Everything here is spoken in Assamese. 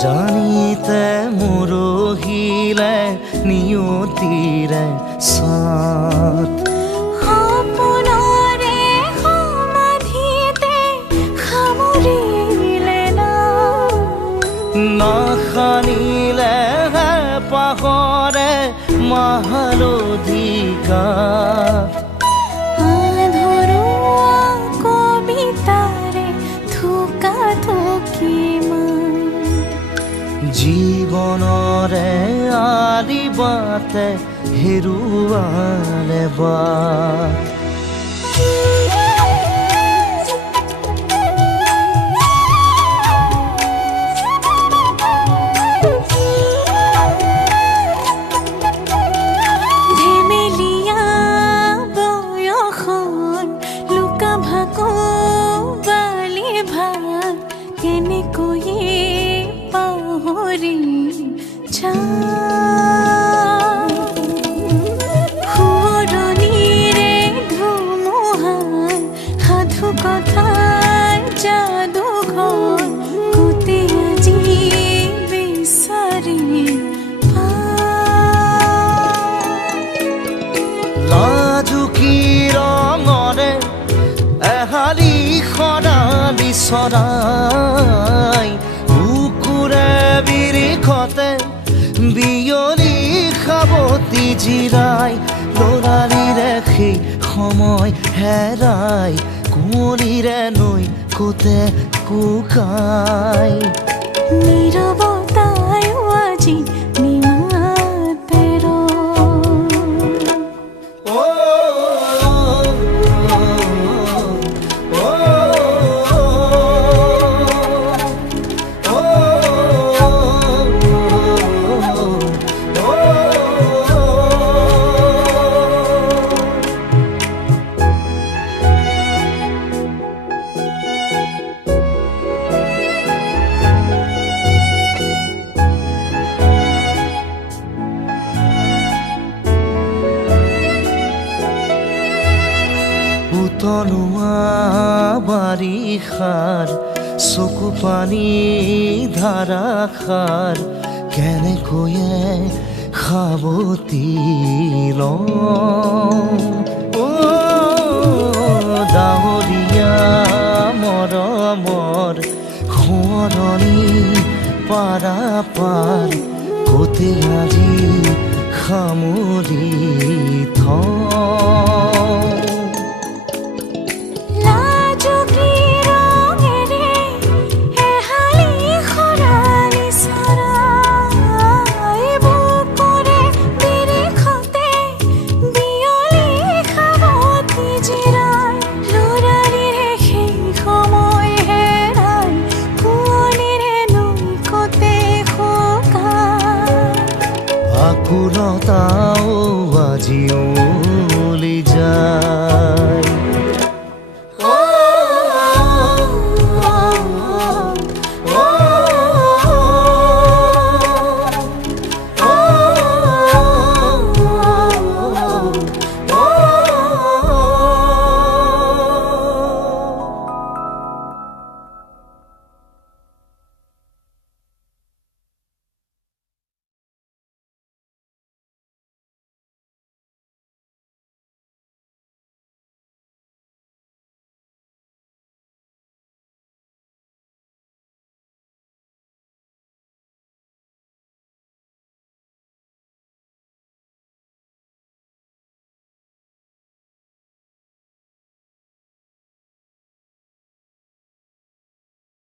অজানিতে মৰহিলে নিয়তিৰে সাথ সপোনৰে সমাধিতে সামৰিলে নাখানিলে পাহৰে মাহালধিকাৰ আধৰুৱা কবিতাৰে থোকা থোকি জীৱনৰে আলি বাটে হেৰুৱালে বাট ধেমেলীয়া বয়সৰ লুকা ভাকো বালি ভাত কেনেকৈয়ে পাহৰি সোঁৱৰণিৰে ধুমুহাৰ সাধু কথাৰ যাদুঘৰ গোটেই আজি বিচাৰি লাজুকী ৰঙৰে এহালি সৰালি চৰাই বুকুৰে বিৰিখতে বিয়লি খাবতি জিৰাই লৰালিৰে সেই সময় হেৰাই কুঁৱলীৰে নৈ কোতে কুকাই নীৰৱতায়ো আজি নিমাতেৰ উতলোৱা বাৰিষাৰ চকু পানী ধাৰাসাৰ কেনেকৈয়ে সাৱতি ডাৱৰীয়া মৰমৰ সোঁৱৰণি পাৰাপাৰ গোটেই আজি সামৰি থওঁ